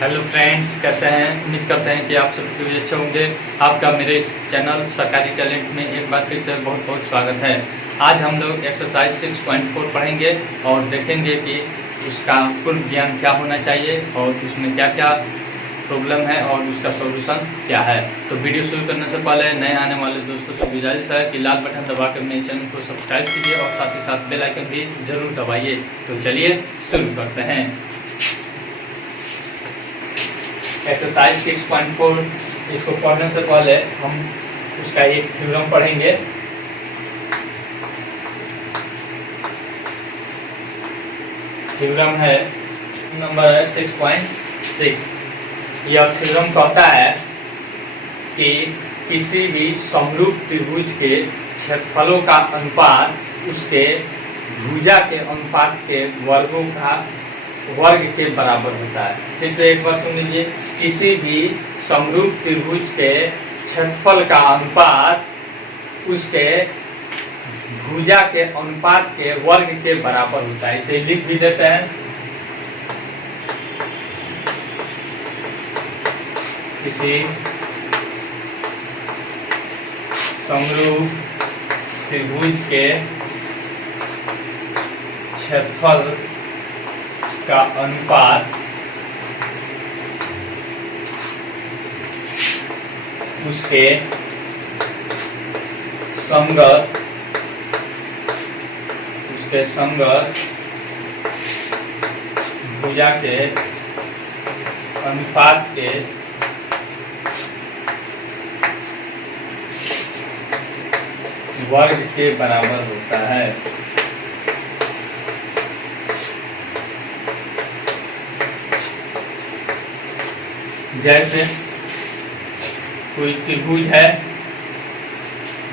Hello friends, कैसे हैं? उम्मीद करते हैं कि आप सबके भी अच्छे होंगे। आपका मेरे चैनल सरकारी टैलेंट में एक बार फिर से बहुत बहुत स्वागत है। आज हम लोग एक्सरसाइज 6.4 पढ़ेंगे और देखेंगे कि उसका पूर्व ज्ञान क्या होना चाहिए और उसमें क्या क्या प्रॉब्लम है और उसका सॉल्यूशन क्या है। तो वीडियो शुरू करने से पहले नए आने वाले दोस्तों से गुजारिश है कि लाल बटन दबा कर मेरे चैनल को सब्सक्राइब कीजिए और साथ ही साथ बेल आइकन भी जरूर दबाइए। तो चलिए शुरू करते हैं। एक्सरसाइज 6.4 इसको पढ़ने से पहले हम उसका एक थ्योरम पढ़ेंगे। थ्योरम है नंबर 6.6। यह थ्योरम कहता है कि किसी भी समरूप त्रिभुज के क्षेत्रफलों का अनुपात उसके भुजा के अनुपात के वर्गों का वर्ग के बराबर होता है। फिर से एक बार सुन लीजिए। किसी भी समरूप त्रिभुज के क्षेत्रफल का अनुपात उसके भुजा के अनुपात के वर्ग के बराबर होता है। इसे लिख भी देते हैं। किसी समरूप त्रिभुज के क्षेत्रफल का अनुपात उसके संगत भुजा के अनुपात के वर्ग के बराबर होता है। जैसे कोई त्रिभुज है,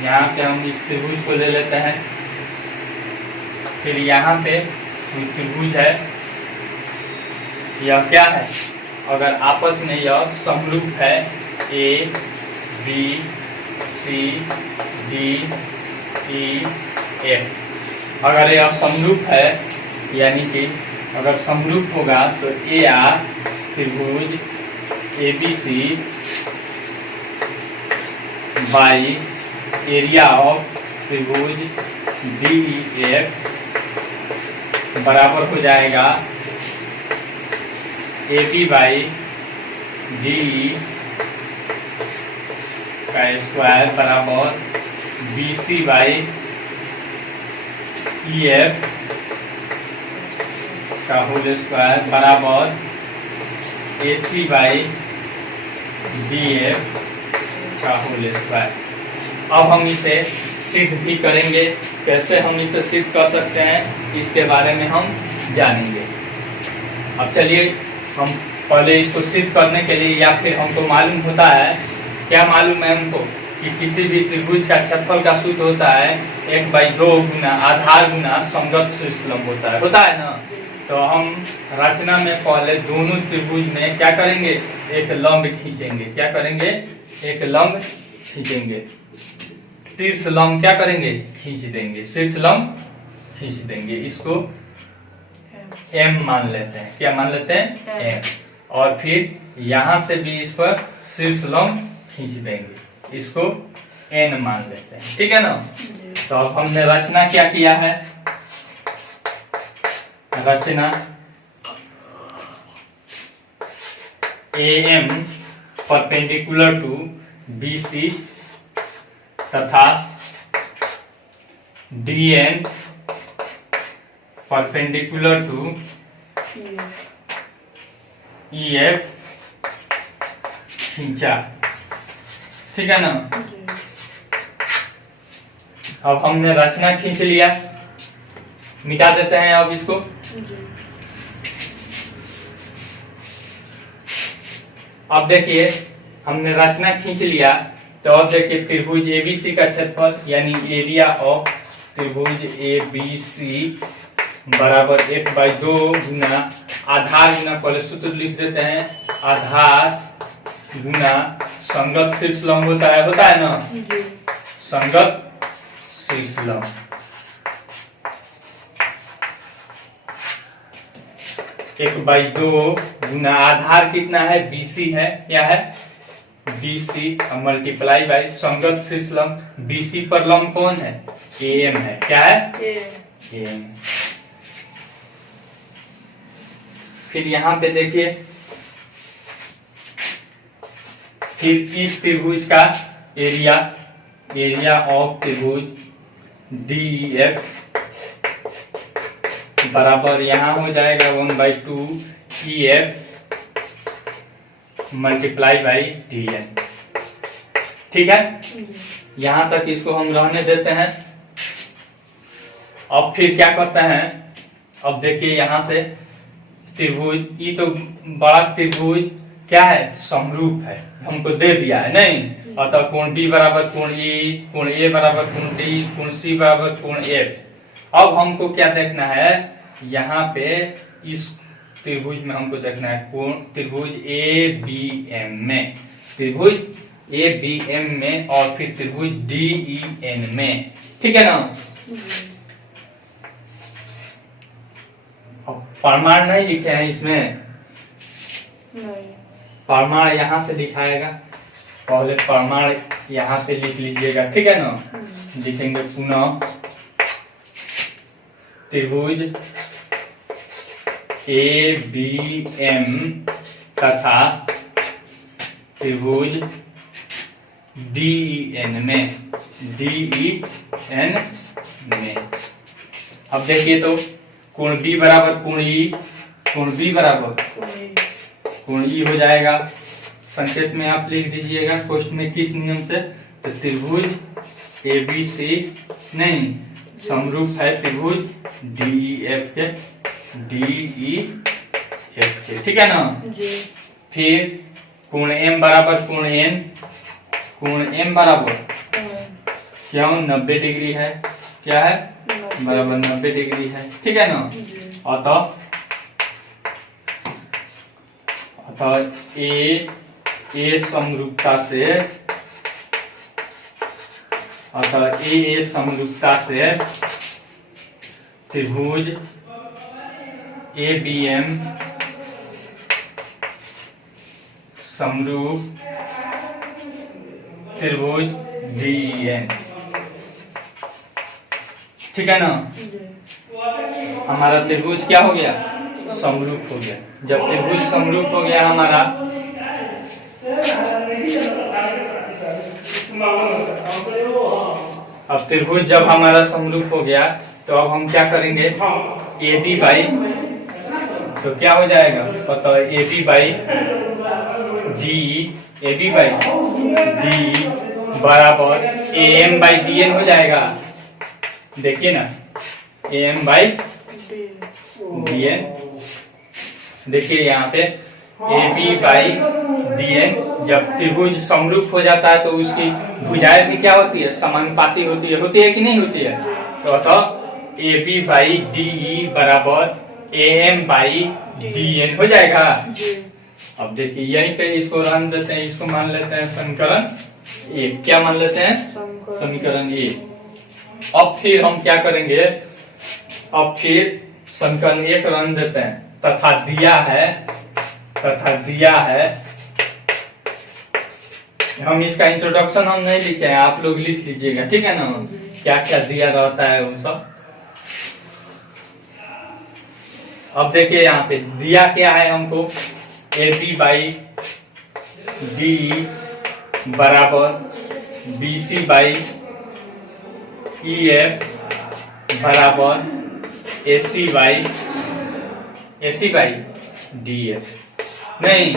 यहाँ पे हम इस त्रिभुज को ले लेते हैं। फिर यहाँ पे कोई त्रिभुज है, यह क्या है? अगर आपस में यह समरूप है, A B C D E F. अगर यह समरूप है यानी कि अगर समरूप होगा तो ए आर त्रिभुज ABC बाई एरिया ऑफ त्रिभुज DEF बराबर हो जाएगा AB बाई DE का स्क्वायर बराबर BC बाई EF का होल स्क्वायर बराबर AC बाई DF का होल स्क्वायर। अब हम इसे सिद्ध भी करेंगे। कैसे हम इसे सिद्ध कर सकते हैं इसके बारे में हम जानेंगे। अब चलिए हम पहले इसको सिद्ध करने के लिए, या फिर हमको मालूम होता है, क्या मालूम है हमको कि किसी भी त्रिभुज का क्षेत्रफल का सूत्र होता है 1/2 गुना आधार गुना संगत शीर्ष लंब होता है ना। तो हम रचना में पहले दोनों त्रिभुज में क्या करेंगे? एक लंब खींचेंगे। क्या करेंगे? एक लंब खींचेंगे। शीर्ष लंब क्या करेंगे? खींच देंगे। शीर्ष लंब खींच देंगे। इसको M मान लेते हैं। क्या मान लेते हैं? M। और फिर यहां से भी इस पर शीर्ष लंब खींच देंगे। इसको N मान लेते हैं। ठीक है ना। तो अब हमने रचना क्या किया है? रचना AM परपेंडिकुलर टू BC तथा DN परपेंडिकुलर टू EF खींचा। ठीक है ना। अब हमने रचना खींच लिया, मिटा देते हैं अब इसको। अब देखिए हमने रचना खींच लिया, तो अब देखिए त्रिभुज ABC का क्षेत्रफल यानी एरिया ऑफ त्रिभुज ABC बराबर 1/2 गुना आधार गुना, पहले सूत्र लिख देते हैं, आधार गुना संगत शीर्ष लंब होता है ना, संगत शीर्ष लंब। 1/2 गुना आधार कितना है, BC है, क्या है, BC मल्टीप्लाई बाई संगत शीर्ष लंब, BC पर लंब कौन है, AM है, क्या है, AM। फिर यहाँ पे देखिए, फिर इस त्रिभुज का एरिया ऑफ त्रिभुज DEF बराबर यहाँ हो जाएगा 1/2 EF मल्टीप्लाई बाई DN। ठीक है, यहां तक इसको हम रहने देते हैं। अब फिर क्या करते हैं, अब देखिए यहां से त्रिभुज, ये तो बड़ा त्रिभुज क्या है, समरूप है, हमको दे दिया है नहीं, अतः कोण B बराबर कोण E, कोण A बराबर कोण D, कोण C बराबर कोण F। अब हमको क्या देखना है, यहाँ पे इस त्रिभुज में हमको देखना है कोण, त्रिभुज ABM में, त्रिभुज ABM में और फिर त्रिभुज DEN में, ठीक है ना। अब प्रमाण नहीं लिखे हैं इसमें, प्रमाण यहाँ से लिखाएगा, पहले प्रमाण यहाँ पे लिख लीजिएगा, ठीक है ना। लिखेंगे पुनः त्रिभुज ABM तथा त्रिभुज DEN में, अब देखिए तो कोण B बराबर कोण E, कोण B बराबर कोण E हो जाएगा, संकेत में आप लिख दीजिएगा क्वेश्चन में किस नियम से, तो त्रिभुज ABC नहीं, समरूप है त्रिभुज DEF के, ठीक है ना। फिर कोण M बराबर कोण N, कोण M बराबर क्या 90 डिग्री है, क्या है, बराबर 90 डिग्री है, ठीक है ना। अतः ए समरूपता से, अतः ए समरूपता से त्रिभुज ABM समरूप त्रिभुज DEN, ठीक है ना। हमारा त्रिभुज क्या हो गया, समरूप हो गया। जब त्रिभुज समरूप हो गया हमारा, अब त्रिभुज जब हमारा समरूप हो गया तो अब हम क्या करेंगे, AB बाई, तो क्या हो जाएगा पता है, AB by DE, AB by DE बराबर AM बाई DN हो जाएगा। देखिए ना, AM बाई DN, देखिए यहाँ पे AB बाई DN, जब त्रिभुज समरूप हो जाता है तो उसकी भुजाएं भी क्या होती है, समानुपाती होती है कि नहीं होती है। तो अतः AB बाई DE बराबर AM बाई DN हो जाएगा। अब देखिए यहीं पे इसको रन देते हैं, इसको मान लेते हैं समीकरण 1, क्या मान लेते हैं, समीकरण 1। अब फिर हम क्या करेंगे, अब फिर समीकरण 1 रन देते हैं, तथा दिया है, हम इसका इंट्रोडक्शन हम नहीं लिखे हैं, आप लोग लिख लीजिएगा, ठीक है ना, क्या क्या दिया रहता है वो सब। अब देखिए यहाँ पे दिया क्या है हमको, AB बाई DE बराबर BC बाई EF बराबर AC बाई DF नहीं।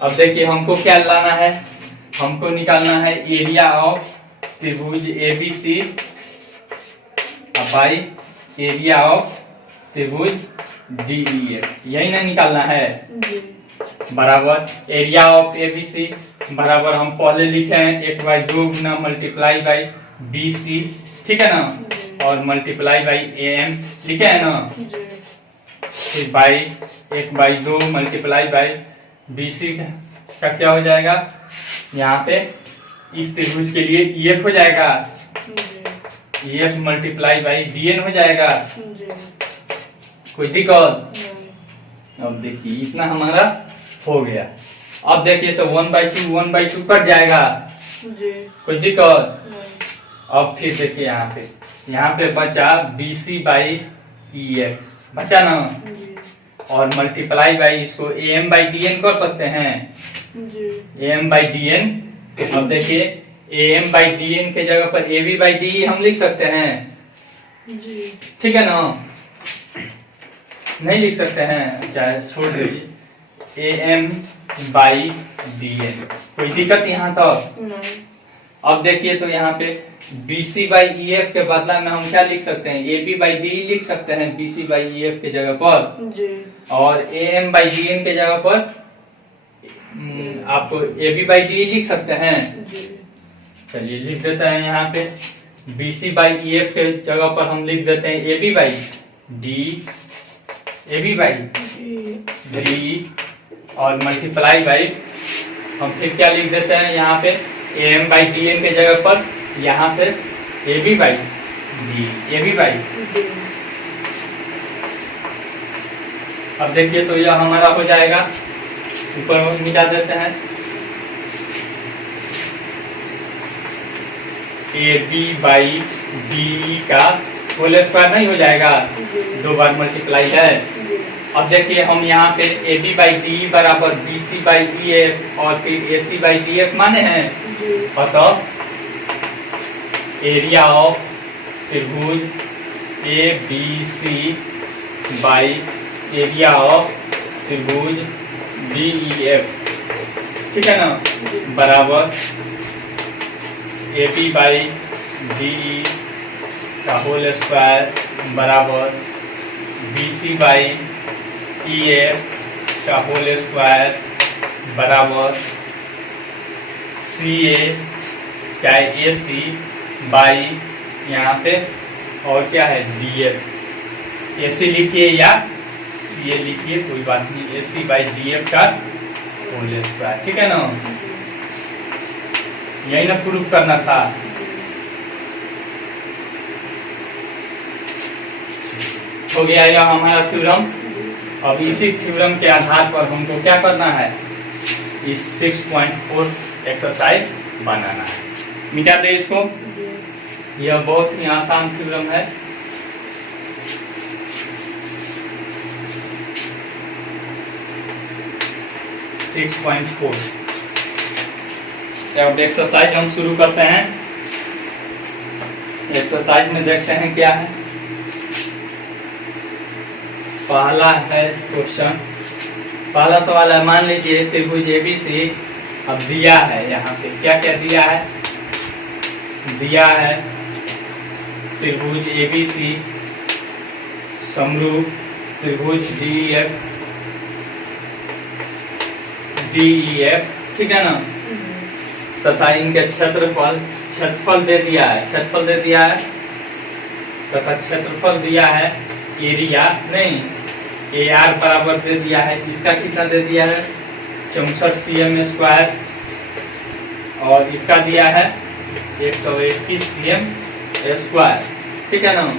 अब देखिए हमको क्या लाना है, हमको निकालना है एरिया ऑफ त्रिभुज ABC बाई एरिया ऑफ त्रिभुज DEF, यही ना निकालना है, बराबर एरिया ऑफ ABC बराबर हम पहले लिखे हैं 1/2 गुना मल्टीप्लाई बाई BC, ठीक है ना, और मल्टीप्लाई बाई AM लिखे है ना, फिर बाई 1/2 मल्टीप्लाई बाई BC का क्या हो जाएगा, यहाँ पे इस त्रिभुज के लिए EF हो जाएगा, EF मल्टीप्लाई बाई DN हो जाएगा। कोई दिक्कत, अब देखिए इतना हमारा हो गया। अब देखिए तो 1/2 कट जाएगा जी। कोई दिक्कत? नहीं। अब फिर देखिए यहाँ पे बचा BC/EF बचा ना, जी। और मल्टीप्लाई बाई इसको AM/DN कर सकते हैं, जी। AM/DN। अब देखिए AM/DN के जगह पर AB/DE हम लिख सकते हैं, जी। ठीक है ना? नहीं लिख सकते हैं, चाहे छोड़ दीजिए, AM/DN। कोई दिक्कत यहाँ तक? नहीं। अब देखिए तो यहाँ पे BC/EF के बदला में हम क्या लिख सकते हैं, AB/DE लिख सकते हैं BC/EF के जगह पर, जी। और AM/DN के जगह पर आपको AB/DE लिख सकते हैं। जी। चलिए लिख देते हैं यहाँ पे BC/EF के जगह पर हम लिख देते हैं AB/D और मल्टीप्लाई बाई हम फिर क्या लिख देते हैं यहाँ पे AM/DN के जगह पर यहाँ से AB/D। अब देखिए तो यह हमारा हो जाएगा, ऊपर मिटा देते हैं AB/DE का होल स्क्वायर नहीं हो जाएगा, 2 बार मल्टीप्लाई है। अब देखिए हम यहाँ पे AB/DE बराबर BC/EF और फिर AC/DF माने हैं, अतः एरिया ऑफ त्रिभुज ABC बाई एरिया ऑफ त्रिभुज DEF, ठीक है ना, बराबर AB/DE का होल स्क्वायर बराबर BC/EF का होल स्क्वायर बराबर CA चाहे AC बाई यहाँ पे और क्या है DF। AC लिखिए या CA लिखिए, कोई बात नहीं, AC/DF का होल स्क्वायर, ठीक है ना? यही ना प्रूफ करना था। हो गया यह हमारा थ्योरम। अब इसी थ्योरम के आधार पर हमको क्या करना है, इस 6.4 एक्सरसाइज बनाना है। मिटा दे इसको, यह बहुत ही आसान थ्योरम है। अब एक्सरसाइज हम शुरू करते हैं। एक्सरसाइज में देखते हैं क्या है। पहला है क्वेश्चन, पहला सवाल है, मान लीजिए त्रिभुज ABC अब दिया है, यहाँ पे क्या क्या दिया है, दिया है त्रिभुज ABC समरूप त्रिभुज DEF, ठीक है ना, तथा इनके क्षेत्रफल दे दिया है, तथा क्षेत्रफल दिया है, एरिया नहीं, AR बराबर दे दिया है, इसका कितना दे दिया है 64 cm², और इसका दिया है 121 cm², ठीक है ना।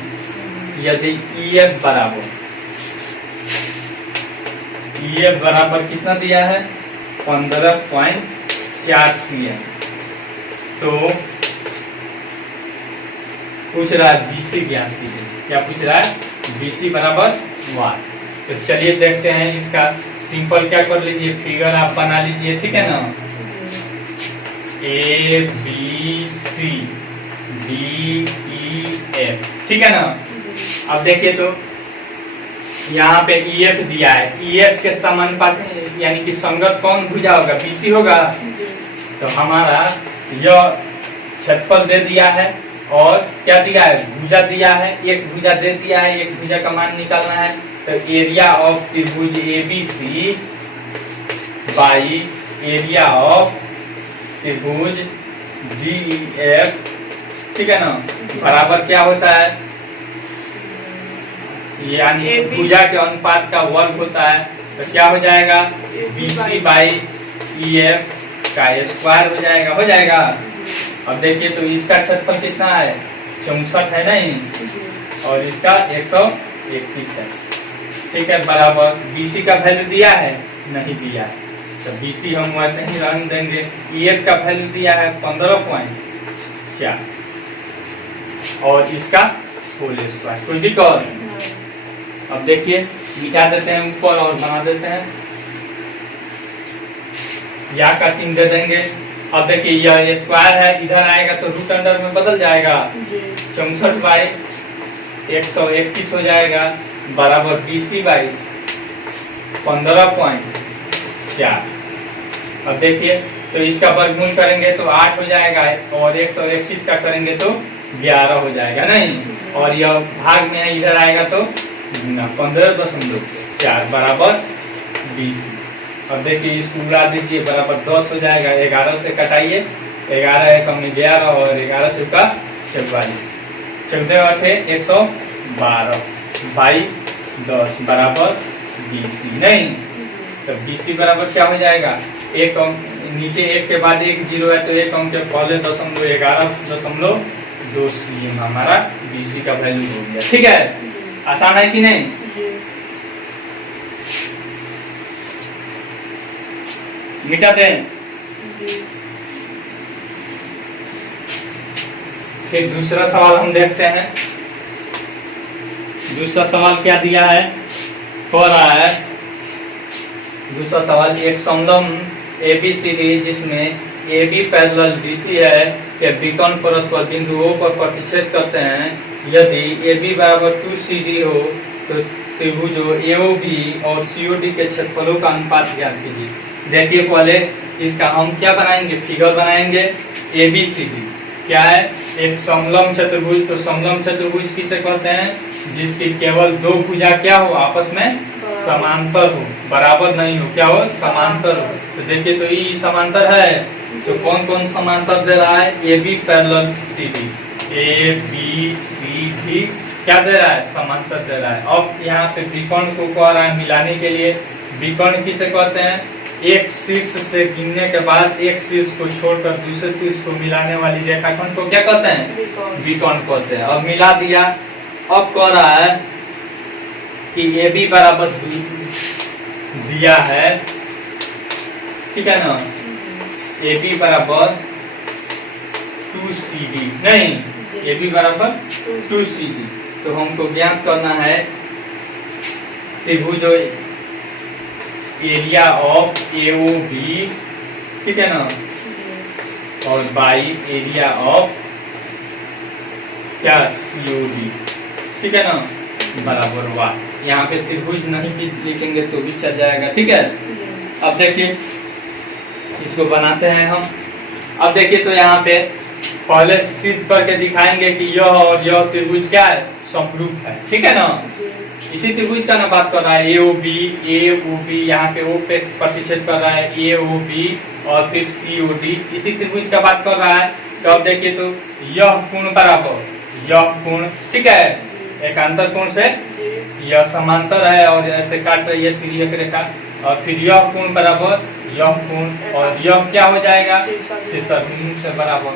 यदि EF बराबर कितना दिया है 15.4 cm, तो पूछ रहा है BC ज्ञात कीजिए। क्या पूछ रहा है, BC बराबर 1। तो चलिए देखते हैं इसका सिंपल क्या कर लीजिए, फिगर आप बना लीजिए, ठीक है ना। ABC DEF, ठीक है ना। अब देखिए तो यहाँ पे EF दिया है, EF के समानुपाती यानी कि संगत कौन भुजा होगा, BC होगा। तो हमारा यह क्षेत्रफल दे दिया है और क्या दिया है, भुजा दिया है, एक भुजा दे दिया है, एक भुजा का मान निकालना है। तो एरिया ऑफ त्रिभुज ABC बाई एरिया ऑफ त्रिभुज DEF, ठीक है ना, बराबर क्या होता है, यानी भुजा के अनुपात का वर्ग होता है। तो क्या हो जाएगा, BC/EF का स्क्वायर हो जाएगा। अब देखिए तो इसका क्षेत्रफल कितना है 64 है नहीं, और इसका 121 है। ठीक है, बराबर BC का वैल्यू दिया है, नहीं दिया है, तो BC हम वैसे ही रहने देंगे। EF का वैल्यू दिया है 15.4 और इसका होल स्क्वायर। कोई दिक्कत? नहीं। अब देखिए मिटा देते हैं ऊपर और बना देते हैं, या का चिन्ह दे देंगे। अब देखिए यह स्क्वायर है, इधर आएगा तो रूट अंडर में बदल जाएगा, जी 64/121 हो जाएगा, बराबर BC/15.4। अब देखिए तो इसका वर्गमूल करेंगे तो 8 हो जाएगा और 121 का करेंगे तो 11 हो जाएगा, नहीं, और यह भाग में है, इधर आएगा तो 15.4 बराबर BC। अब देखिए इसको उड़ा दीजिए, बराबर 10 हो जाएगा, 11 से कटाइए, 11 है कम 11 और 11 चौका 44, 14 8 112 बाई 10 बराबर BC, नहीं, तो BC बराबर क्या हो जाएगा, एक अंक नीचे, एक के बाद एक जीरो है तो एक अंक के पहले 11.2 cm हमारा BC का वैल्यू हो गया। ठीक है, आसान है कि नहीं? जी मिटा दें। जी फिर दूसरा सवाल हम देखते हैं। दूसरा सवाल क्या दिया है, हो रहा है दूसरा सवाल, एक समलंब ABCD जिसमें AB पैरेलल DC है के बीकॉन परस्पर बिंदु O पर प्रतिच्छेद करते हैं। यदि AB बराबर 2CD हो तो त्रिभुजों AOB और COD के क्षेत्रफलों का अनुपात ज्ञात कीजिए। देखिए पहले इसका हम क्या बनाएंगे, फिगर बनाएंगे। ABCD क्या है, एक समलंब चतुर्भुज। तो समलंब चतुर्भुज किसे कहते हैं, जिसकी केवल दो भुजा क्या हो, आपस में समांतर हो, बराबर नहीं हो, क्या हो, समांतर हो। तो देखिए तो ये समांतर है, तो कौन कौन समांतर दे रहा है, AB पैरेलल CD, ABCD क्या दे रहा है, समांतर दे रहा है। अब यहाँ पे बीकॉन को कह रहा है मिलाने के लिए। बीकॉन किसे कहते हैं, एक शीर्ष से गिनने के बाद एक शीर्ष को छोड़कर दूसरे शीर्ष को मिलाने वाली रेखाखंड को क्या कहते हैं, बीकॉन कहते हैं। अब मिला दिया, अब कह रहा है कि AB बराबर दिया है, ठीक है ना, AB बराबर 2CD, नहीं, AB बराबर 2CD। तो हमको ज्ञात करना है त्रिभुज एरिया ऑफ AOB, ठीक है ना, और बाई एरिया ऑफ क्या, COD, ठीक है ना, बराबर 1। यहाँ पे त्रिभुज नहीं लिखेंगे तो भी चल जाएगा। ठीक है, अब देखिए इसको बनाते हैं हम। अब देखिए तो यहाँ पे पहले सिद्ध करके दिखाएंगे कि यह और यह त्रिभुज क्या है, समरूप है। ठीक है ना, इसी त्रिभुज का ना बात कर रहा है, AOB यहाँ पे O पे प्रतिच्छेद कर रहा है, AOB और फिर COD, इसी त्रिभुज का बात कर रहा है। तो अब देखिए तो यह कोण बराबर यह कोण, ठीक है, एकांतर कोण से यह समांतर है और ऐसे काट रही है तिर्यक रेखा, और फिर यह कोण बराबर यह कोण, और यह क्या हो जाएगा, शीर्षाभिमुख से बराबर।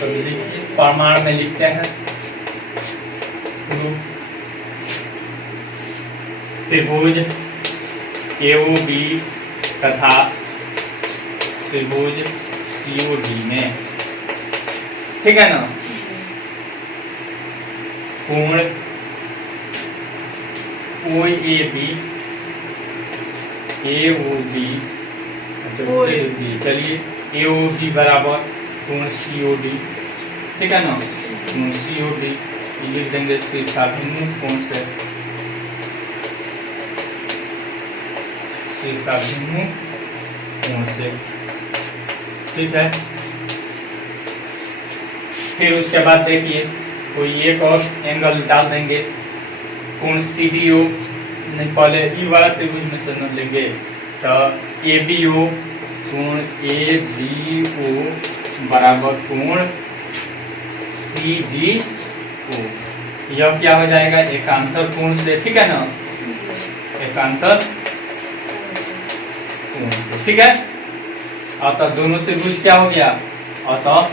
तो प्रमाण में लिखते हैं, त्रिभुज AOB तथा त्रिभुज COD में, ठीक है ना, कोण OAB AOB, चलिए AOB बराबर कोण COD, ठीक है ना, कोण COD लिख देंगे शीर्षाभिमुख कोण से, शीर्षाभिमुख कोण से, ठीक है। फिर उसके बाद देखिए कोई एक और एंगल डाल देंगे, कोण CDO, नहीं पहले ई वाला त्रिभुज में से न लेंगे, तो ABO, कोण ABO बराबर कोण CDO, यह क्या हो जाएगा, एकांतर कोण से, ठीक है ना, एकांतर कोण से, ठीक है। और तब दोनों त्रिभुज क्या हो गया, और तब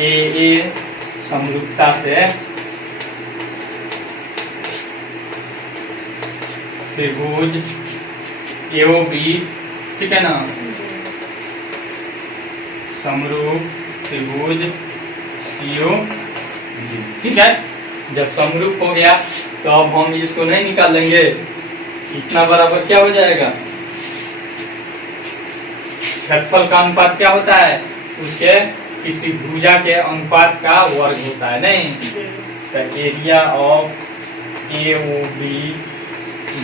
AA समरूपता से त्रिभुज एओबी, ठीक है ना, समरूप त्रिभुज सीओ, ठीक है। जब समरूप हो गया तो अब हम इसको नहीं निकालेंगे, इतना बराबर क्या हो जाएगा, क्षेत्रफल का अनुपात क्या होता है, उसके किसी भुजा के अनुपात का वर्ग होता है, नहीं। तो area of AOB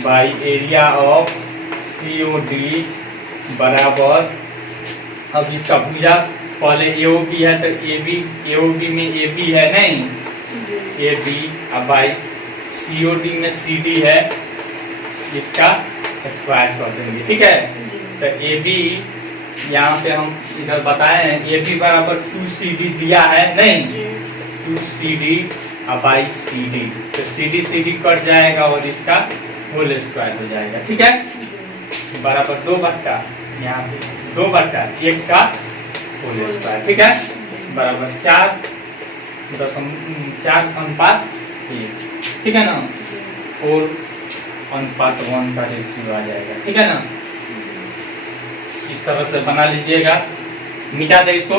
by area of COD बराबर, अब इसका भुजा पहले एओबी है तो एओबी में एबी है, नहीं, एबी अब बाई सीओडी में सीडी है, इसका स्क्वायर कर देंगे, ठीक है। तो एबी यहाँ पे हम इधर बताए हैं, एबी बराबर 2CD दिया है, नहीं, 2CD बाई CD, तो CD कट जाएगा और इसका होल स्क्वायर हो जाएगा, ठीक है, बराबर 2/, यहाँ पे 2/1 का होल स्क्वायर, ठीक है, बराबर 4:1, ठीक है ना, 4:1 का रेशियो आ जाएगा, ठीक है ना। इस तरह से बना लीजिएगा, मिटा दे इसको।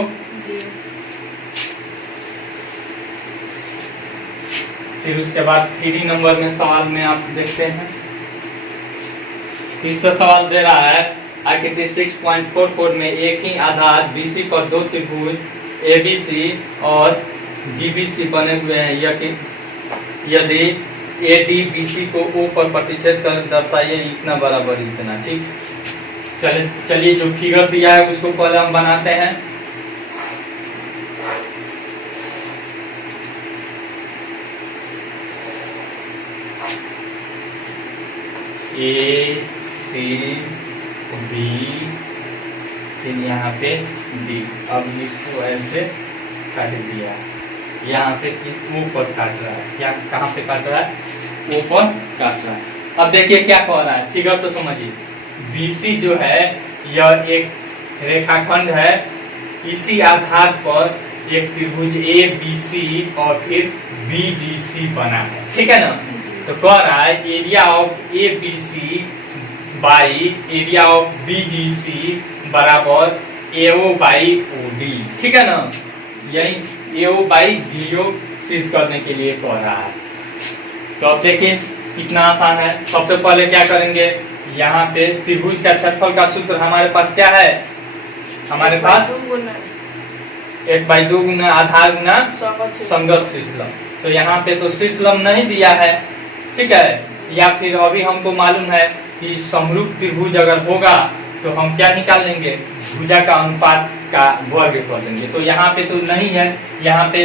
फिर उसके बाद 3 नंबर में सवाल में आप देखते हैं, तीसरा सवाल दे रहा है आकृति 6.44 में एक ही आधार BC पर दो त्रिभुज ABC और DBC बने हुए हैं, यदि ADBC को O पर प्रतिच्छेद कर दर्शाइए इतना बराबर इतना, ठीक। चलिए जो फिगर दिया है उसको पहले हम बनाते हैं। A C B, फिर यहाँ पे D, अब इसको ऐसे काट दिया, यहाँ पे ऊपर काट रहा है, क्या कहाँ पे काट रहा है, ऊपर काट रहा है। अब देखिए क्या कह रहा है, फिगर से समझिए, BC जो है यह एक रेखाखंड है, इसी आधार पर एक त्रिभुज ABC और फिर BDC बना है, ठीक है ना। तो कह रहा है area of ABC by area of BDC बराबर AO बाई OD, ठीक है ना। यही AO बाई DO सिद्ध करने के लिए कह रहा है। तो अब देखिए कितना आसान है। सबसे पहले क्या करेंगे, यहाँ पे त्रिभुज का क्षेत्रफल का सूत्र हमारे पास क्या है, हमारे पास 1/2 गुना आधार गुना संगत शीर्षलंब। तो यहाँ पे तो शीर्षलंब नहीं दिया है, ठीक है, या फिर अभी हमको मालूम है कि समरूप त्रिभुज अगर होगा तो हम क्या निकाल लेंगे, भुजा का अनुपात का वर्ग कर देंगे। तो यहाँ पे तो नहीं है, यहाँ पे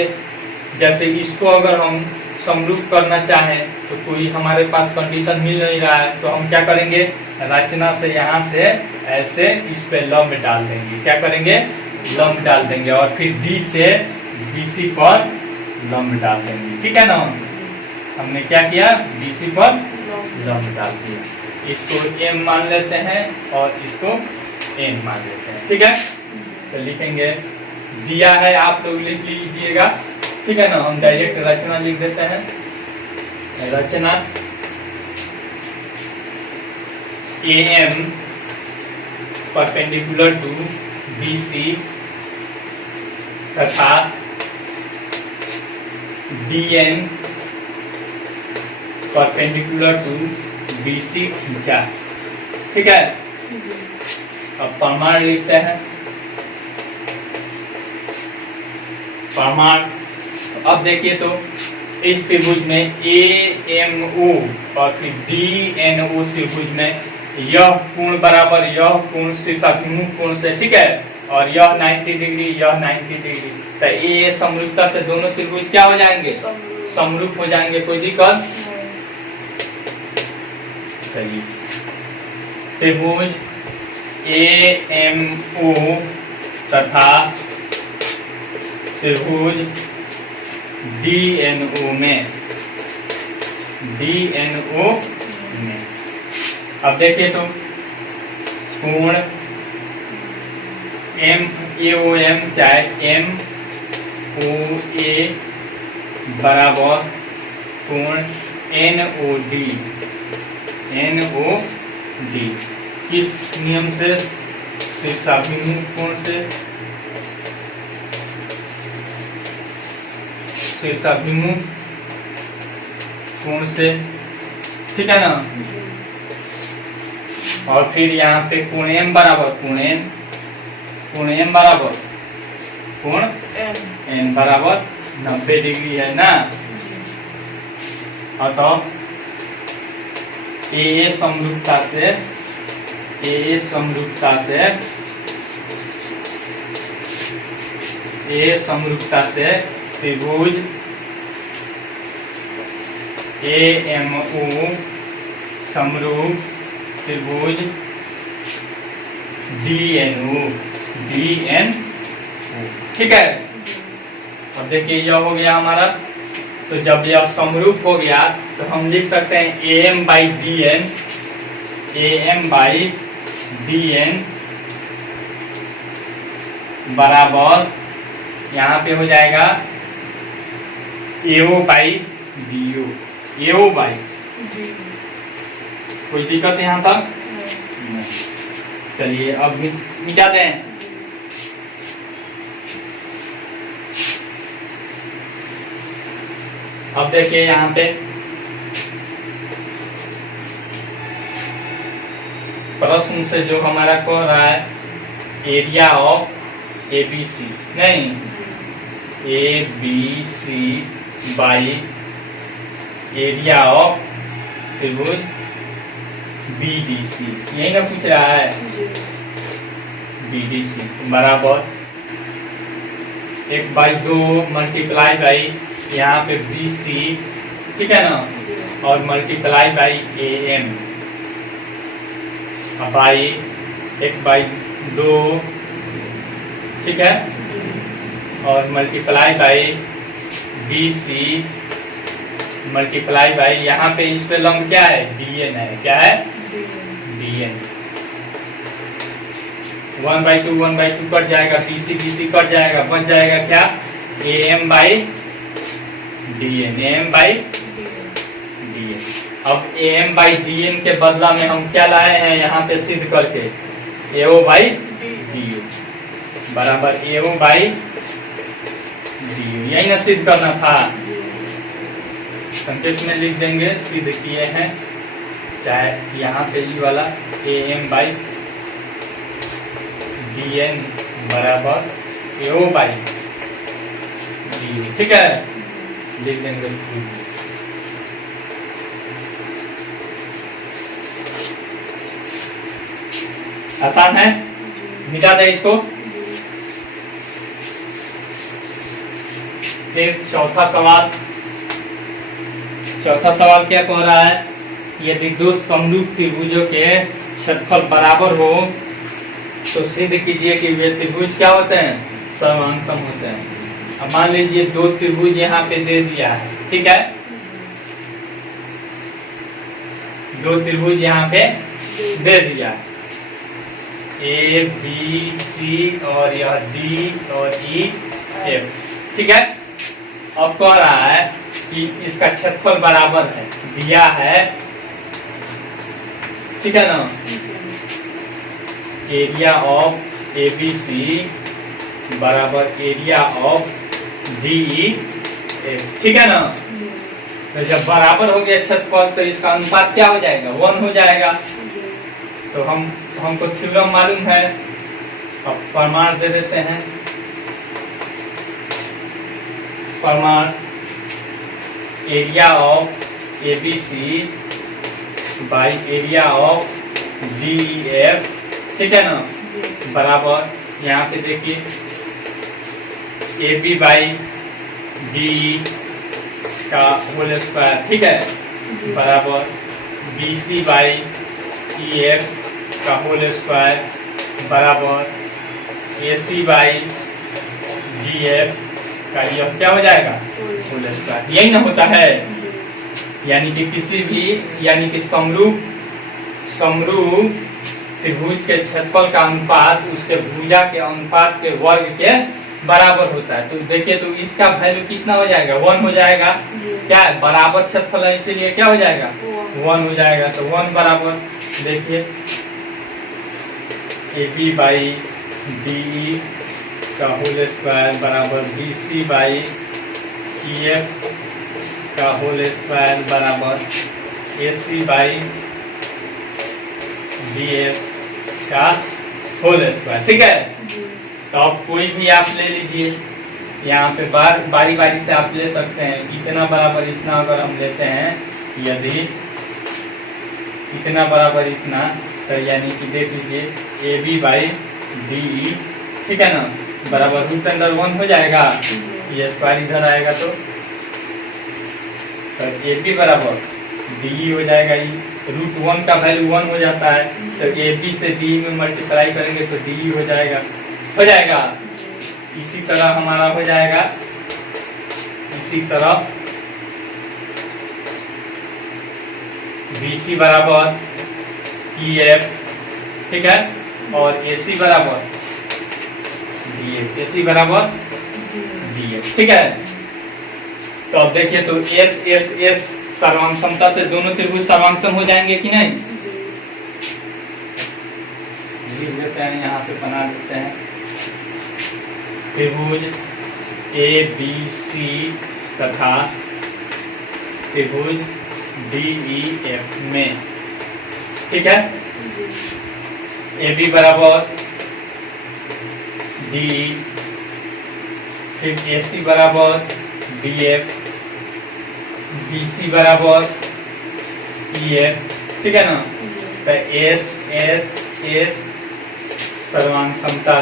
जैसे इसको अगर हम समरूप करना चाहें तो कोई हमारे पास कंडीशन मिल नहीं रहा है, तो हम क्या करेंगे, रचना से यहाँ से ऐसे इस पे लंब डाल देंगे। क्या करेंगे, लंब डाल देंगे और फिर D से BC पर लंब डाल देंगे, ठीक है ना। हमने क्या किया, BC पर लंब डाल दिया। इसको M मान लेते हैं और इसको N मान लेते हैं, ठीक है। तो लिखेंगे, दिया है आप लोग लिख लीजिएगा, ठीक है ना। हम डायरेक्ट रचना लिख देते हैं। रचना AM परपेंडिकुलर टू BC तथा DN परपेंडिकुलर टू BC खींचा, ठीक है। अब प्रमाण लिखते हैं। प्रमाण, अब देखिए तो इस त्रिभुज में AMO और फिर DNO त्रिभुज में यह कोण बराबर यह कोण शीर्षाभिमुख कोण से, ठीक है, और यह 90 डिग्री, यह 90 डिग्री। तो ये समरूपता से दोनों त्रिभुज क्या हो जाएंगे, समरूप हो जाएंगे, कोई दिक्कत। चलिए, त्रिभुज AMO तथा त्रिभुज DNO में अब देखिए तो कोण MAOM चाहे MOA बराबर कोण NOD NOD। किस नियम से? शीर्षाभिमुख कोण से, शीर्षाभिमुख कोण से, ठीक है ना। और फिर यहाँ पे कोण M बराबर कोण M बराबर कोण N बराबर 90 डिग्री है ना। अतः AA समरूपता से त्रिभुज AMO समरूप त्रिभुज DNO, ठीक है। अब देखिए यह हो गया हमारा। तो जब यह समरूप हो गया तो हम लिख सकते हैं AM बाई DN बराबर यहाँ पे हो जाएगा AO by DO। AO by, कोई दिक्कत है यहाँ तक? नहीं। चलिए अब मिटाते हैं। अब देखिए यहाँ पे प्रश्न से जो हमारा कह रहा है एरिया ऑफ ABC, नहीं ABC बाई एरिया ऑफ त्रिभुज BDC, यही ना पूछ रहा है। BDC बराबर 1/2 मल्टीप्लाई बाई यहाँ पे BC, ठीक है ना, और मल्टीप्लाई बाई AM बाई 1/2, ठीक है, और multiply by BC multiply by यहाँ पे इस पे लंब क्या है? DN है। क्या है? DN। 1/2 कट जाएगा, BC कट जाएगा, बच जाएगा क्या? AM by DN। अब AM बाई DN के बदला में हम क्या लाए हैं यहाँ पे सिद्ध करके? AO बाई DO बराबर AO बाई DO, यही ना सिद्ध करना था। संकेत में लिख देंगे, सिद्ध किए हैं। चाहे यहाँ पे ये वाला AM बाई DN बराबर AO बाई DO, ठीक है, लिख देंगे। आसान है, मिटा दे इसको। फिर चौथा सवाल क्या कह रहा है? यदि दो समरूप त्रिभुजों के क्षेत्रफल बराबर हो तो सिद्ध कीजिए कि वे त्रिभुज क्या होते हैं? समांतर होते हैं। अब मान लीजिए दो त्रिभुज यहाँ पे दे दिया है, ठीक है, दो त्रिभुज यहाँ पे दे दिया है, ABC और यह D और EF, ठीक है। अब कह रहा है कि इसका क्षेत्रफल बराबर है, दिया है, ठीक है ना। एरिया ऑफ ABC बराबर एरिया ऑफ DEF, ठीक है ना। तो जब बराबर हो गया क्षेत्रफल तो इसका अनुपात क्या हो जाएगा? 1 हो जाएगा। तो हमको थ्योरम मालूम है, अब प्रमाण दे देते हैं। प्रमाण area of ABC by area of DEF, ठीक है ना, बराबर यहाँ पे देखिए AB बाई DE का होल स्क्वायर, ठीक है, बराबर BC बाई EF का होल स्क्वायर बराबर AC बाई DF का यह क्या हो जाएगा? Whole square. यही ना होता है। यानी कि किसी भी, यानी कि समरूप त्रिभुज के क्षेत्रफल का अनुपात उसके भुजा के अनुपात के वर्ग के बराबर होता है। तो देखिए, तो इसका वैल्यू कितना हो जाएगा? 1 हो जाएगा। क्या है? बराबर क्षेत्रफल है, इसीलिए क्या हो जाएगा? 1 हो जाएगा, तो 1 बराबर देखिए A B by D E का होल स्क्वायर बराबर B C by E F का होल स्क्वायर बराबर A C by D F का होल स्क्वायर। ठीक है, जी। तो अब कोई भी आप ले लीजिए, यहाँ पे बारी बारी से आप ले सकते हैं। इतना बराबर इतना अगर हम लेते हैं, यदि इतना बराबर इतना, तो यानी कि देख लीजिए A B by D E, ठीक है ना, बराबर रूट अंडर 1 हो जाएगा। ये स्क्वायर इधर आएगा तो ए बी बराबर डी ई हो जाएगा। रूट 1 का वैल्यू 1 हो जाता है, तो ए बी से डी में मल्टीप्लाई करेंगे तो डी हो जाएगा। इसी तरह हमारा हो जाएगा, इसी तरह बी सी बराबर ई एफ, ठीक है, और ए सी बराबर डी एफ, ए सी बराबर डी एफ, ठीक है। तो अब देखिए, तो एस एस एस सर्वांग समता से दोनों त्रिभुज सर्वांग सम हो जाएंगे कि नहीं? लिख देते हैं, यहाँ पे बना देते हैं त्रिभुज ए बी सी तथा त्रिभुज डी ई एफ में, ठीक है, ए बी बराबर डी, फिर ए सी बराबर डी एफ, बी सी बराबर ई एफ, ठीक है ना। तो एस एस एस सर्वांग समता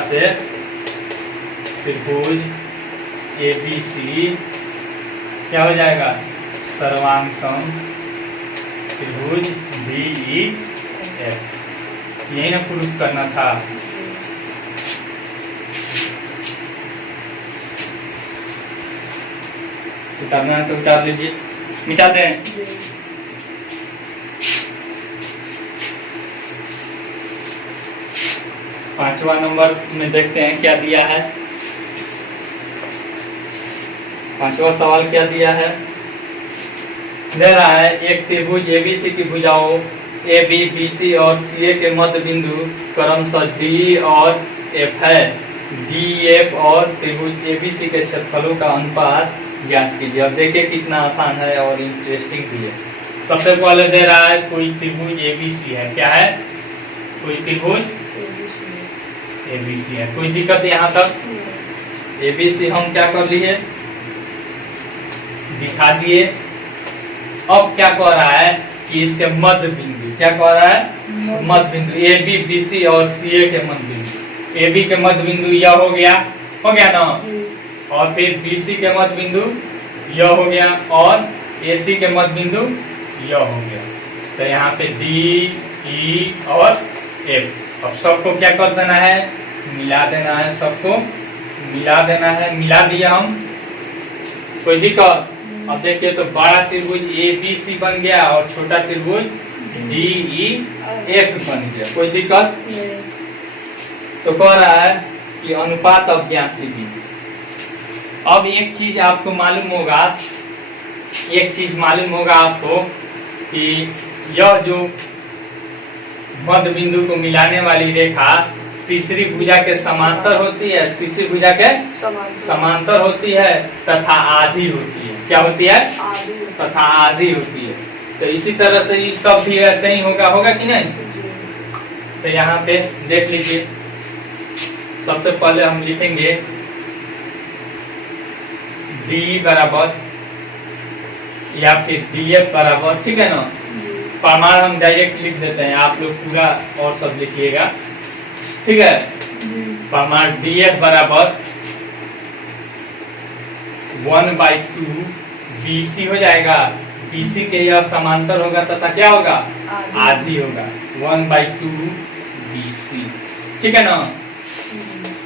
से त्रिभुज ए बी सी क्या हो जाएगा? सर्वांग सम त्रिभुज डी ई एफ। यही ना प्रूफ करना था। उतारना है तो उतार लीजिए, मिटा दें। पांचवा नंबर में देखते हैं क्या दिया है। पांचवा सवाल क्या दिया है? दे रहा है एक त्रिभुज एबीसी की भुजाओं ए बी बी सी और सी ए के मध्य बिंदु क्रमशः डी और एफ है। डी एफ और त्रिभुज एबीसी के क्षेत्रफलों का अनुपात ज्ञात कीजिए। अब देखिए कितना आसान है और इंटरेस्टिंग भी है। सबसे पहले दे रहा है कोई त्रिभुज एबीसी है। क्या है? कोई त्रिभुज एबीसी है। कोई दिक्कत यहाँ तक? एबीसी हम क्या कर लिए, दिखा दिए। अब क्या कह रहा है कि इसके मध्य बिंदु, क्या कह रहा है? मध्य बिंदु ए बी बी सी और सी ए के मध्य बिंदु। ए बी के मध्य बिंदु यह हो गया ना, और फिर बी सी के मध्य बिंदु यह हो गया, और ए सी के मध्य बिंदु यह हो गया। तो यहाँ पे डी ई और एफ। अब सबको क्या कर देना है? मिला देना है। सबको मिला देना है। मिला दिया हम, कोई दिक्कत? अब देखिए तो बड़ा त्रिभुज ए बी सी बन गया और छोटा त्रिभुज डी ई एफ बन गया। कोई दिक्कत? तो कह रहा है कि अनुपात अब ज्ञात कीजिए। अब एक चीज आपको मालूम होगा, एक चीज मालूम होगा आपको कि यह जो मध्य बिंदु को मिलाने वाली रेखा तीसरी भुजा के समांतर होती है, तीसरी भुजा के समांतर होती है तथा आधी होती है। क्या होती है? तथा आधी होती है। तो इसी तरह से ये सब भी ऐसे ही होगा कि नहीं? तो यहाँ पे देख लीजिए, सबसे पहले हम लिखेंगे डी बराबर या फिर डी एफ बराबर, ठीक है ना। प्रमाण हम डायरेक्ट लिख देते हैं, आप लोग पूरा और सब लिखिएगा, ठीक है। प्रमाण डी एफ बराबर 1/2 बी सी हो जाएगा। बी सी के यह समांतर होगा तथा क्या होगा? आधी होगा। 1/2 बी सी, ठीक है ना।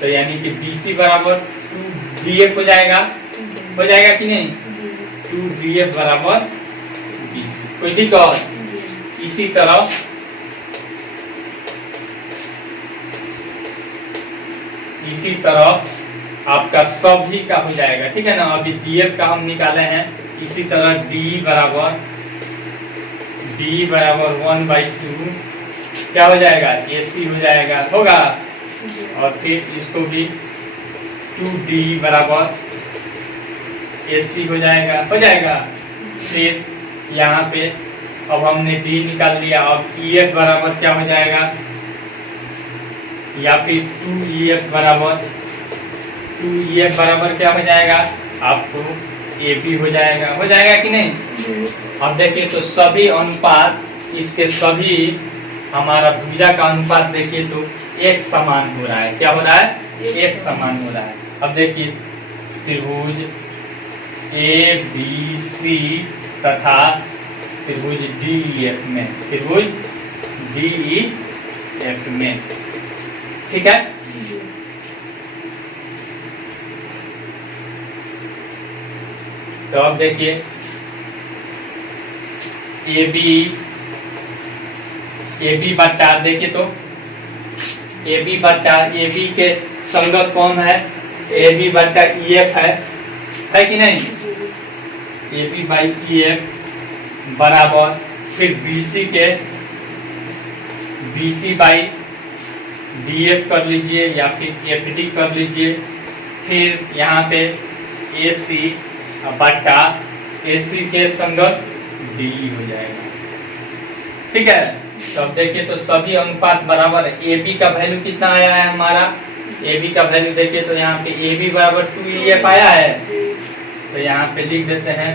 तो यानी कि बी सी बराबर 2 डी एफ हो जाएगा कि नहीं? 2 डी एफ बराबर बी सी। कोई दिक्कत? इसी तरह आपका सभी का हो जाएगा, ठीक है ना। अभी डीएफ का हम निकाले हैं, इसी तरह डी बराबर 1/2 क्या हो जाएगा, AC हो जाएगा, होगा। और फिर इसको भी 2D बराबर AC हो जाएगा। फिर यहाँ पे अब हमने D निकाल लिया, अब EF बराबर क्या हो जाएगा, या फिर 2EF बराबर क्या हो जाएगा, आपको AB हो जाएगा कि नहीं। अब देखिए तो सभी अनुपात, इसके सभी हमारा भुजा का अनुपात देखिए तो एक समान हो रहा है। क्या हो रहा है, एक समान हो रहा है। अब देखिए त्रिभुज ABC तथा त्रिभुज DEF में, ठीक है। तो अब देखिए AB बट्टा, देखिए तो AB बट्टा AB के संगत कौन है, AB बट्टा EF है कि नहीं। AB बाई EF बराबर फिर BC बाई DF कर लीजिए या फिर FD कर लीजिए। फिर यहाँ पे AC बट्टा AC के संगत DE हो जाएगा, ठीक है। तो अब देखिए तो सभी अनुपात बराबर है। AB का वैल्यू कितना आया है हमारा, AB का वैल्यू देखिए तो यहाँ पे AB बराबर 2EF आया है, तो यहाँ पे लिख देते हैं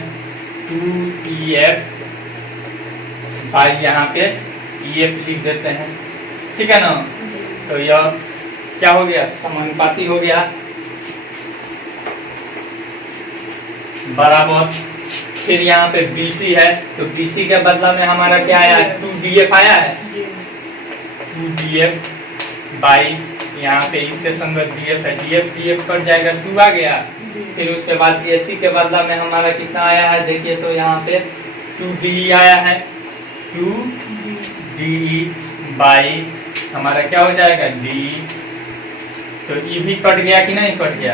2EF बाई यहाँ पे EF लिख देते हैं, ठीक है ना। तो यह क्या हो गया, समानुपाती हो गया, बराबर। फिर यहाँ पे BC है, तो BC के बदला में हमारा क्या आया है, 2DF आया है, 2DF बाई यहाँ पे इसके संगत DF है, DF कट जाएगा, 2 आ गया। फिर उसके बाद AC के बदला में हमारा कितना आया है, देखिए तो यहाँ पे 2DE आया है, 2DE बाई हमारा क्या हो जाएगा, DE। तो ये भी कट गया कि नहीं कट गया,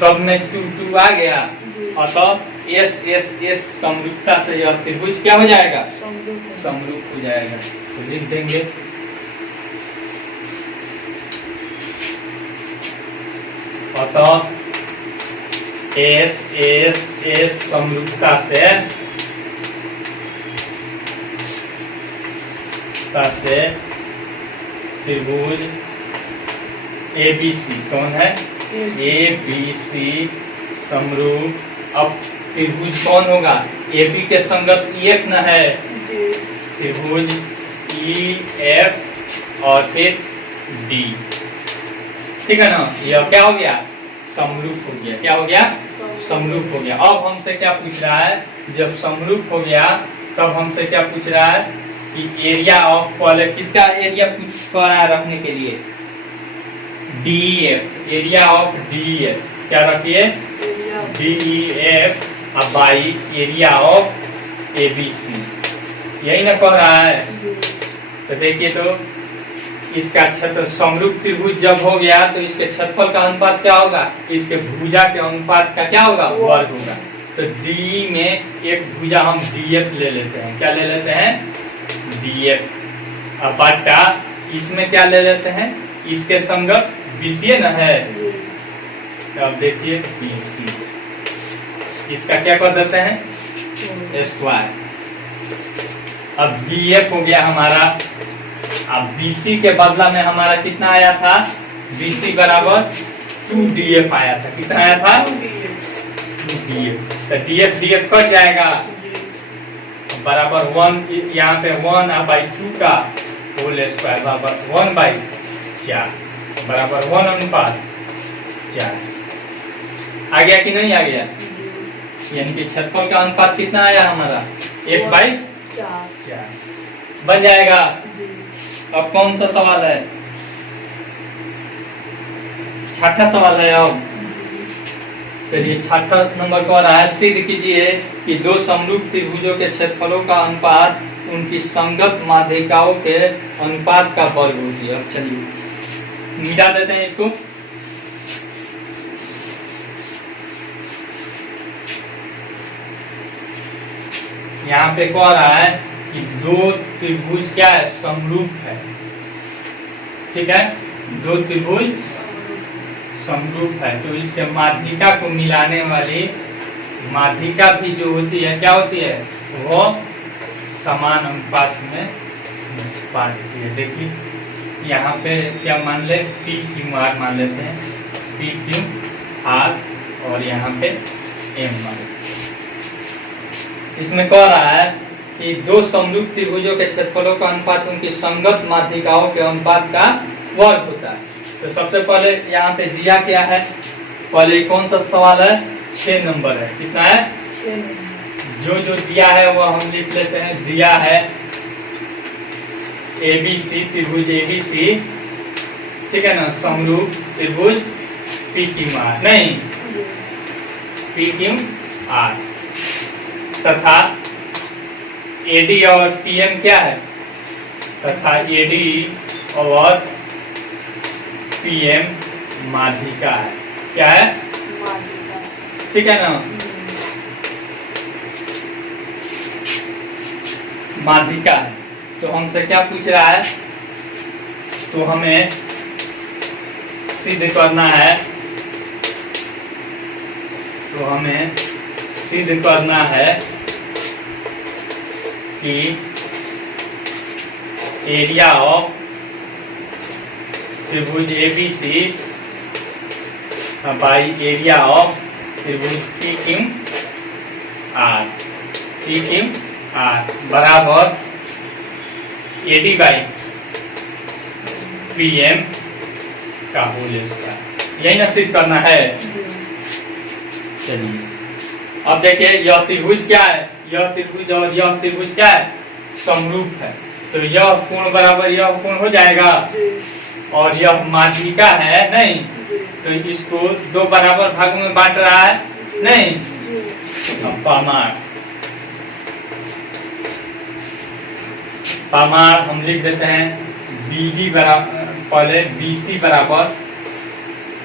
सब में 2 आ गया। अतः S समरूपता से यह त्रिभुज क्या हो जाएगा, समरूप हो जाएगा। तो लिख देंगे अतः S समरूपता से त्रिभुज ABC कौन है, ABC समरूप। अब त्रिभुज कौन होगा, AB के संगत EF न है, त्रिभुज EF और फिर D, ठीक है ना। यह क्या हो गया, समरूप हो गया। क्या हो गया, समरूप हो गया। अब हमसे क्या पूछ रहा है, जब समरूप हो गया तब हमसे क्या पूछ रहा है कि एरिया ऑफ कॉलम, किसका एरिया पूछ रहा है रखने के लिए, DEF, एरिया ऑफ DEF क्या रखिए, DEF by area of ABC, यही ना कह रहा है। तो देखिए तो इसका क्षेत्र, समरूप त्रिभुज जब हो गया तो इसके क्षेत्रफल का अनुपात क्या होगा, इसके भुजा के अनुपात का क्या होगा, वर्ग होगा। तो D में एक भुजा हम DF ले लेते हैं, क्या ले लेते हैं, DF बटा इसमें क्या ले लेते हैं, इसके संगत BC न है। तो अब देखिए BC, इसका क्या कर देते हैं, स्क्वायर। अब DF हो गया हमारा, अब BC के बदला में हमारा कितना आया था, BC बराबर 2DF आया था, कितना आया था, 2DF। तो DF कट जाएगा, बराबर 1, यहाँ पे 1/2 का होल स्क्वायर बराबर 1/4 बराबर 1:4 आ गया कि नहीं आ गया। यानी कि क्षेत्रफल का अनुपात कितना आया हमारा, 1/4 बन जाएगा। अब कौन सा सवाल है, छठा सवाल है। अब चलिए छठा नंबर कह रहा है, सिद्ध कीजिए कि दो समरूप त्रिभुजों के क्षेत्रफलों का अनुपात उनकी संगत माध्यिकाओं के अनुपात का वर्ग होती है। अब चलिए मिटा देते हैं इसको। यहाँ पे कह रहा है कि दो त्रिभुज क्या है, समरूप है। ठीक है, दो त्रिभुज समरूप है, तो इसके माध्यिका को मिलाने वाली माध्यिका भी जो होती है क्या होती है, वो समान अनुपात में बांटती है। देखिए यहाँ पे क्या मान ले, पी क्यू आर मान लेते हैं, पी क्यू आर, और यहाँ पे एम मान लेते हैं। इसमें कह रहा है कि दो समरूप त्रिभुजों के क्षेत्रफलों का अनुपात उनकी संगत माध्यिकाओं के अनुपात का वर्ग होता है। तो सबसे पहले यहाँ पे दिया क्या है, पहले कौन सा सवाल है, 6 नंबर है, कितना है, 6 जो दिया है वो हम लिख लेते हैं। दिया है ABC, त्रिभुज ABC, ठीक है ना, समरूप त्रिभुज PQR, नहीं PQR, तथा AD और PM क्या है, तथा AD और PM माध्यिका है। क्या है, ठीक है ना, माध्यिका है। तो हमसे क्या पूछ रहा है, तो हमें सिद्ध करना है, तो हमें सिद्ध करना है कि एरिया ऑफ त्रिभुज ABC बाई एरिया ऑफ त्रिभुज PQR बराबर AD बाई PM का होल स्क्वायर। यही ना सिद्ध करना है। चलिए अब देखिए, यह त्रिभुज क्या है, यह त्रिभुज और यह त्रिभुज क्या है, समरूप है। तो यह कोण बराबर यह कोण हो जाएगा, और यह माध्यिका है, नहीं, तो इसको 2 बराबर भागों में बांट रहा है, नहीं। पामार हम लिख देते हैं, BD बराबर, पहले BC बराबर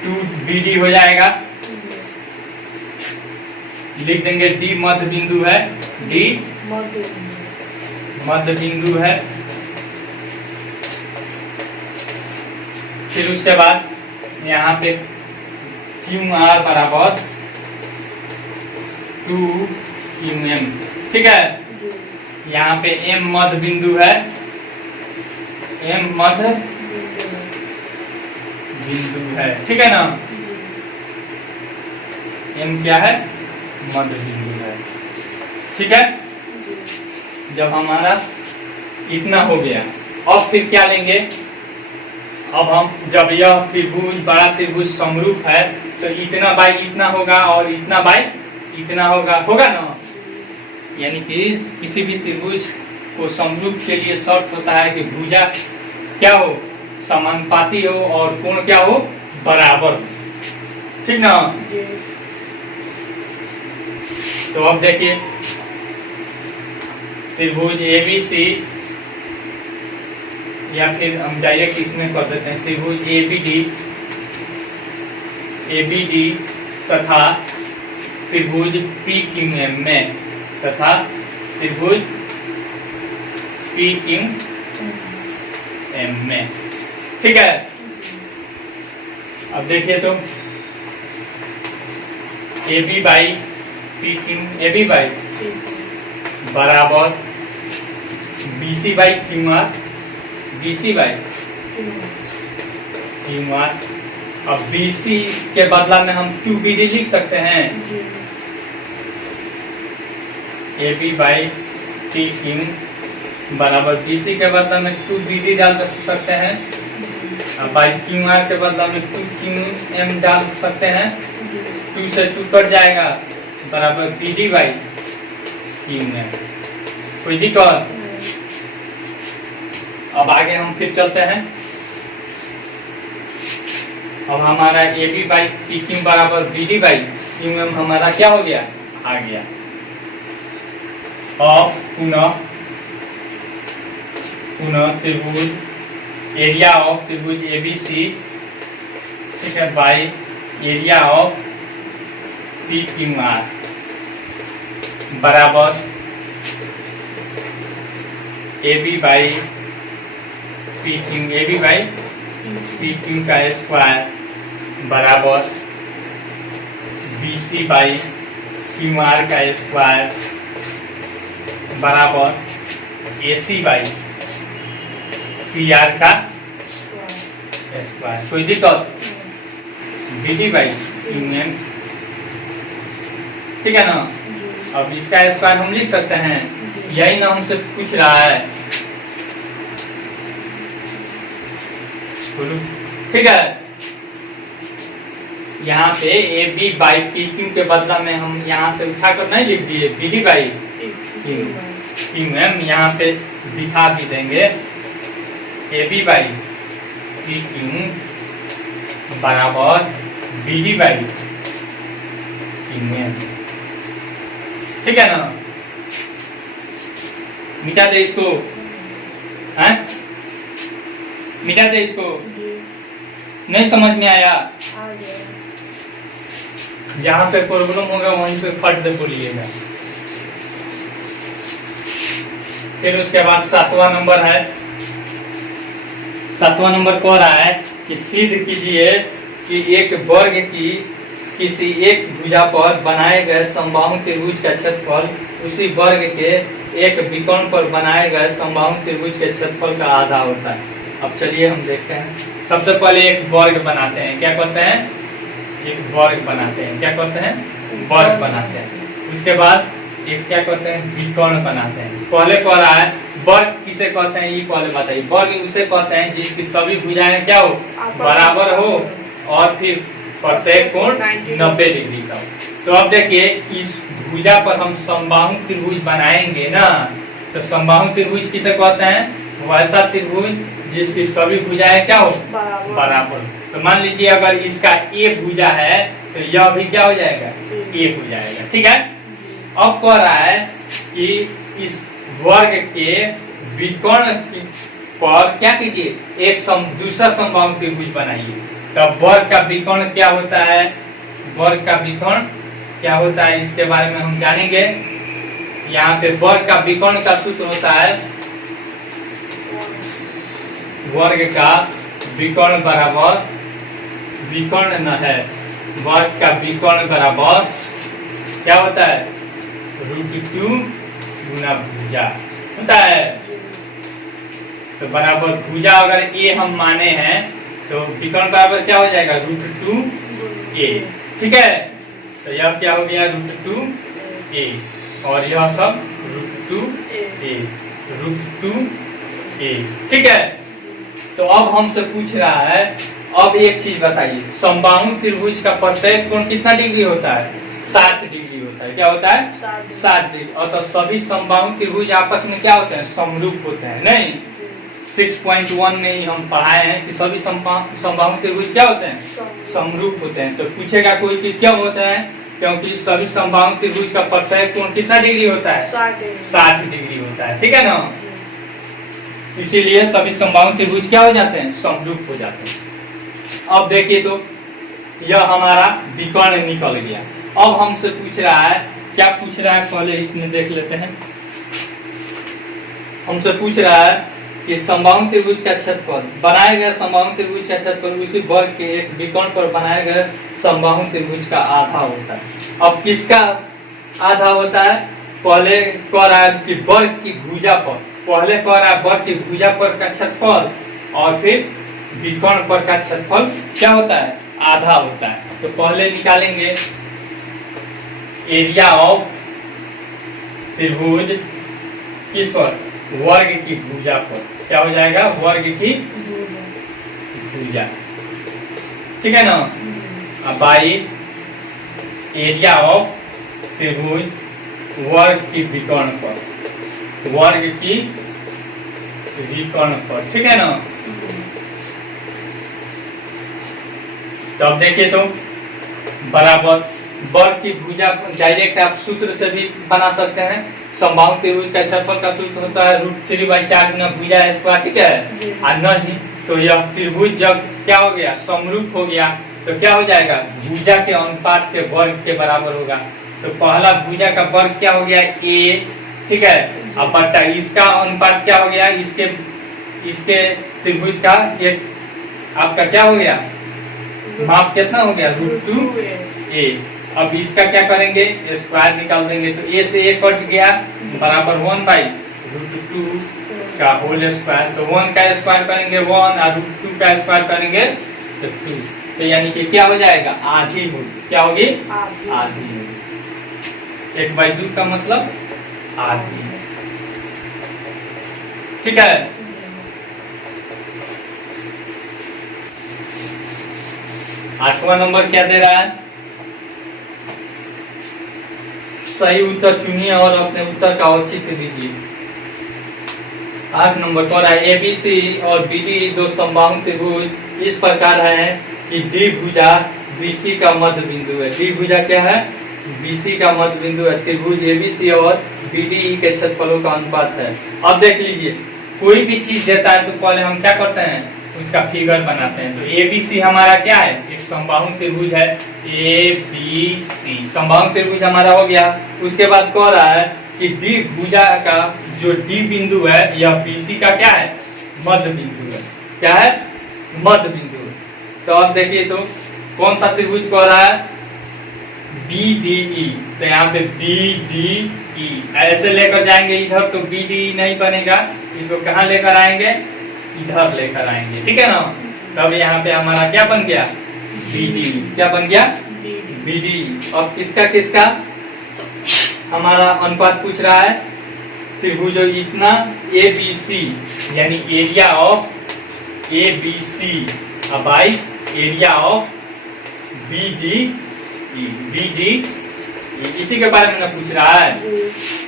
2BD हो जाएगा, लिख देंगे। D मध्य बिंदु है, D मध्य बिंदु है। फिर उसके बाद यहाँ पे QR बराबर 2QM, ठीक है। यहाँ पे M मध्य बिंदु है, M मध्य बिंदु है, ठीक है ना, M क्या है, मध्य बिंदु है, ठीक है। जब हमारा इतना हो गया, अब फिर क्या लेंगे, अब हम जब यह त्रिभुज बड़ा त्रिभुज समरूप है, तो इतना बाई इतना होगा और इतना बाई इतना होगा ना। यानी कि किसी भी त्रिभुज को समरूप के लिए शर्त होता है कि भुजा क्या हो, समानुपाती हो, और कोण क्या हो, बराबर हो, ठीक ना। तो अब देखिए, त्रिभुज ABC, या फिर हम डायरेक्ट इसमें कर देते हैं, त्रिभुज ABD तथा त्रिभुज PQM में, तथा त्रिभुज PQM में, ठीक है। अब देखिए तो AB बाई बराबर BC by QR, BC by QR। अब BC के बदला में हम 2BD लिख सकते हैं, AB बाई PQ बराबर BC के बदला में 2BD डाल सकते हैं, अब बाई QR के बदला में 2QM डाल सकते हैं, 2 से 2 कट जाएगा, बराबर BD बाई QM। कोई दिक्कत? अब आगे हम फिर चलते हैं। अब हमारा AB बाई PQ बराबर BD बाई QM हमारा क्या हो गया, आ गया। अब पुनः त्रिभुज एरिया ऑफ त्रिभुज ABC, ठीक है, बाई एरिया ऑफ PQR बराबर A B by P by P Q का स्क्वायर बराबर B C by Q R का स्क्वायर बराबर A C by P R का स्क्वायर। कोई दिक्कत? B D by Q M, ठीक है ना। अब इसका स्क्वायर हम लिख सकते हैं, यही ना हमसे पूछ रहा है, ठीक है। यहाँ पे A B by P Q के बदला में हम यहाँ से उठाकर नहीं लिख दिए B D by Q M, यहाँ पे दिखा भी देंगे A B by P Q बराबर B D by Q M, ठीक है ना। मिटा दे इसको, हैं? मिटा दे इसको। नहीं समझ में आया? जहां पे प्रॉब्लम होगा वहीं पे फट दे बोलिएगा। फिर उसके बाद 7वां नंबर है। 7वां नंबर कह रहा है कि सिद्ध कीजिए कि एक वर्ग की किसी एक भुजा पर बनाए गए समबाहु त्रिभुज का क्षेत्रफल उसी वर्ग के एक विकर्ण पर बनाए गए समबाहु त्रिभुज के क्षेत्रफल का आधा होता है। अब चलिए हम देखते हैं। सबसे पहले एक वर्ग बनाते हैं। क्या कहते हैं? एक वर्ग बनाते हैं। क्या कहते हैं? वर्ग बनाते हैं। उसके बाद एक क्या कहते हैं? विकर्ण बनाते हैं। पहले कह रहा है वर्ग किसे कहते हैं, ये पहले बताइए। वर्ग उसे कहते हैं जिसकी सभी भुजाएं क्या हो, बराबर हो और फिर प्रत्येक कोण 90 डिग्री का हो। तो अब देखिए इस भुजा पर हम समबाहु त्रिभुज बनाएंगे ना, तो समबाहु त्रिभुज किसे कहते हैं? वैसा त्रिभुज जिसकी सभी भुजाएं क्या हो, बराबर। तो मान लीजिए अगर इसका ए भुजा है तो यह भी क्या हो जाएगा, ए हो जाएगा, ठीक है। अब कह रहा है कि इस वर्ग के विकर्ण पर क्या कीजिए, एक दूसरा समबाहु त्रिभुज बनाइए। तब वर्ग का विकर्ण क्या होता है, वर्ग का विकर्ण क्या होता है इसके बारे में हम जानेंगे। यहाँ पे वर्ग का विकर्ण का सूत्र होता है, वर्ग का विकर्ण बराबर, विकर्ण न है, वर्ग का विकर्ण बराबर क्या होता है, √2 गुना भुजा होता है। तो बराबर भुजा अगर ए हम माने हैं तो विकर्ण बराबर क्या हो जाएगा, √2a, ठीक है। तो यह क्या हो गया, √2a और यह सब √2a, ठीक है। तो अब हमसे पूछ रहा है, अब एक चीज बताइए, समबाहु त्रिभुज का प्रत्येक कोण कितना डिग्री होता है, 60 डिग्री होता है। क्या होता है, 60 डिग्री। और तो सभी समबाहु त्रिभुज आपस में क्या होते हैं, समरूप होते हैं। नहीं, 6.1 में ही हम पढ़ाए हैं कि सभी समबाहु त्रिभुज क्या होते हैं, समरूप होते हैं। तो पूछेगा कोई कि क्यों होता है, क्योंकि सभी समबाहु त्रिभुज का प्रत्येक कोण कितना डिग्री होता है, 60 डिग्री होता है, ठीक है ना। इसीलिए सभी समबाहु त्रिभुज क्या हो जाते हैं, समरूप हो जाते हैं। अब देखिए तो यह हमारा विकर्ण निकल गया। अब हमसे पूछ रहा है, क्या पूछ रहा है पहले इसमें देख लेते हैं। हमसे पूछ रहा है कि समबाहु त्रिभुज का क्षेत्रफल, बनाए गए समबाहु त्रिभुज का क्षेत्रफल उसी वर्ग के एक विकर्ण पर बनाए गए समबाहु त्रिभुज का आधा होता है। अब किसका आधा होता है, पहले कह रहा है कि वर्ग की भुजा पर, पहले कह रहा है वर्ग की भुजा पर का क्षेत्रफल और फिर विकर्ण पर का क्षेत्रफल क्या होता है, आधा होता है। तो पहले निकालेंगे एरिया ऑफ त्रिभुज किस पर, वर्ग की भुजा पर। क्या हो जाएगा, वर्ग की भुजा, ठीक है ना। बाई एरिया ऑफ त्रिभुज वर्ग की विकर्ण पर, वर्ग की विकर्ण पर, ठीक है ना। तो अब देखिए तो बराबर वर्ग की भुजा डायरेक्ट आप सूत्र से भी बना सकते हैं। समबाहु त्रिभुज का क्षेत्रफल का सूत्र होता है √3/4 गुना भुजा स्क्वायर, ठीक है। और नहीं तो यह त्रिभुज जब क्या हो गया, समरूप हो गया, तो क्या हो जाएगा, भुजा के अनुपात के वर्ग के बराबर होगा। तो पहला भुजा का वर्ग क्या हो गया, a, ठीक है। अब बट्टा इसका अनुपात क्या हो गया, इसके इसके त्रिभुज का एक आपका क्या हो गया, माप कितना हो गया, √2a। अब इसका क्या करेंगे, स्क्वायर निकाल देंगे, तो a से a कट गया बराबर 1/√2 का होल स्क्वायर। तो 1 का स्क्वायर करेंगे 1 और √2 का स्क्वायर करेंगे तो 2। तो यानी कि क्या हो जाएगा, आधी होगी, क्या होगी, आधी होगी। 1/2 का मतलब आधी, ठीक है। आठवां नंबर क्या दे रहा है, सही उत्तर चुनिए और अपने उत्तर का औचित्य दीजिए। 8 नंबर कह रहा है एबीसी और बीडी दो समबाहु त्रिभुज इस प्रकार है कि डी भुजा बीसी का मध्य बिंदु है। डी भुजा क्या है, बीसी का मध्य बिंदु है। त्रिभुज एबीसी और बीडी के क्षेत्रफलों का अनुपात है। अब देख लीजिए, कोई भी चीज देता है तो पहले हम क्या करते हैं, उसका फिगर बनाते हैं। तो एबीसी हमारा क्या है, एक समबाहु त्रिभुज है, एबीसी समबाहु त्रिभुज हमारा हो गया। उसके बाद कह रहा है कि डी भुजा का जो डी बिंदु है यह बीसी का क्या है, मध्य बिंदु है। क्या है, मध्य बिंदु है। तो अब देखिए तो कौन सा त्रिभुज कह रहा है, BDE। तो यहाँ पे BDE ऐसे लेकर जाएंगे इधर तो BDE नहीं बनेगा, इसको कहाँ लेकर आएंगे, इधर लेकर आएंगे, ठीक है ना। तब यहाँ पे हमारा क्या बन गया, BDE। क्या बन गया, BDE। अब किसका किसका हमारा अनुपात पूछ रहा है, त्रिभुज इतना ABC यानी area of ABC by area of BDE। इसी के बारे में ना पूछ रहा है।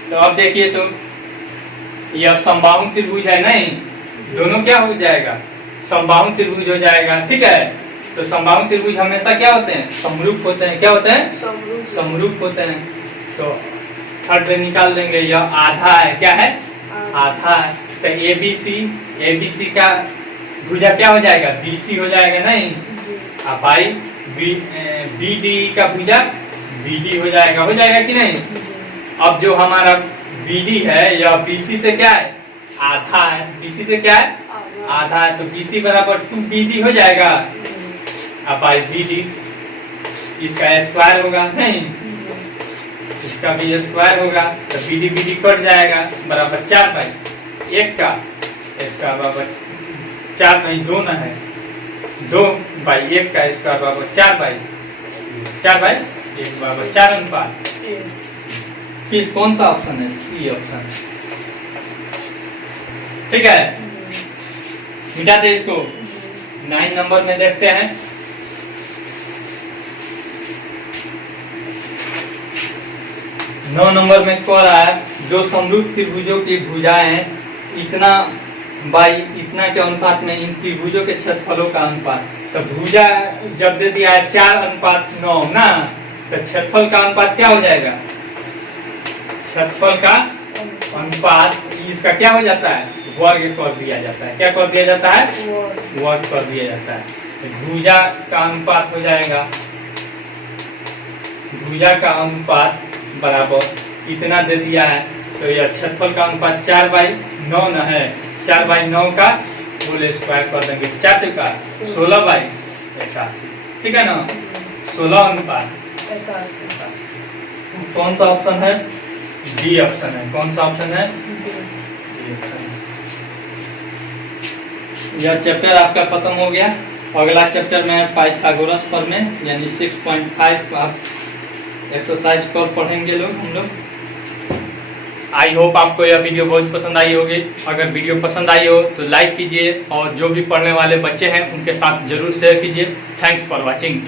तो अब देखिए तो यह समबाहु त्रिभुज है, नहीं दोनों क्या हो जाएगा, समबाहु त्रिभुज हो जाएगा, ठीक है। तो समबाहु त्रिभुज हमेशा क्या होते हैं, समरूप होते हैं। क्या होते हैं, समरूप होते हैं। तो थर्ड में निकाल देंगे, यह आधा है, क्या है, आधा है। तो एबीसी का भुजा क्या हो जाएगा, BC हो जाएगा, नहीं अब भाई BD का भुजा BD हो जाएगा कि नहीं। अब जो हमारा BD है यह BC से क्या है, आधा है। BC से क्या है, आधा है। तो BC बराबर 2BD हो जाएगा। अब भाई BD इसका स्क्वायर होगा, नहीं इसका भी स्क्वायर होगा। तो BD कट जाएगा बराबर 4/1 का, इसका बराबर 4 नहीं 2 न है, 2/1 का स्क्वायर बराबर 4/1 बराबर 4 अनुपात। किस कौन सा ऑप्शन है, सी ऑप्शन, ठीक है। मिटाते इसको। 9 नंबर में देखते हैं, नौ नंबर में कह रहा है जो समरूप त्रिभुजों की भुजाएं इतना बाई इतना के अनुपात में इन त्रिभुजों के क्षेत्रफलों का अनुपात। तो भुजा जब दे दिया है 4:9 ना, तो क्षेत्रफल का अनुपात क्या हो जाएगा, क्षेत्रफल का अनुपात इसका क्या हो जाता है, वर्ग कर दिया जाता है। क्या कर दिया जाता है, वर्ग कर दिया जाता है। तो भुजा का अनुपात हो जाएगा, भुजा का अनुपात बराबर इतना दे दिया है। तो यह क्षेत्रफल का अनुपात 4/9 न है, 4/9 का होल स्क्वायर कर देंगे, 4 चौका 16/81, ठीक है ना। 16:81। कौन सा ऑप्शन है, डी ऑप्शन है। कौन सा ऑप्शन है, यह चैप्टर आपका खत्म हो गया। अगला चैप्टर में पाइथागोरस प्रमेय यानी 6.5 आप एक्सरसाइज कर पढ़ेंगे हम लोग। आई होप आपको यह वीडियो बहुत पसंद आई होगी। अगर वीडियो पसंद आई हो तो लाइक कीजिए और जो भी पढ़ने वाले बच्चे हैं उनके साथ जरूर शेयर कीजिए। Thanks for watching.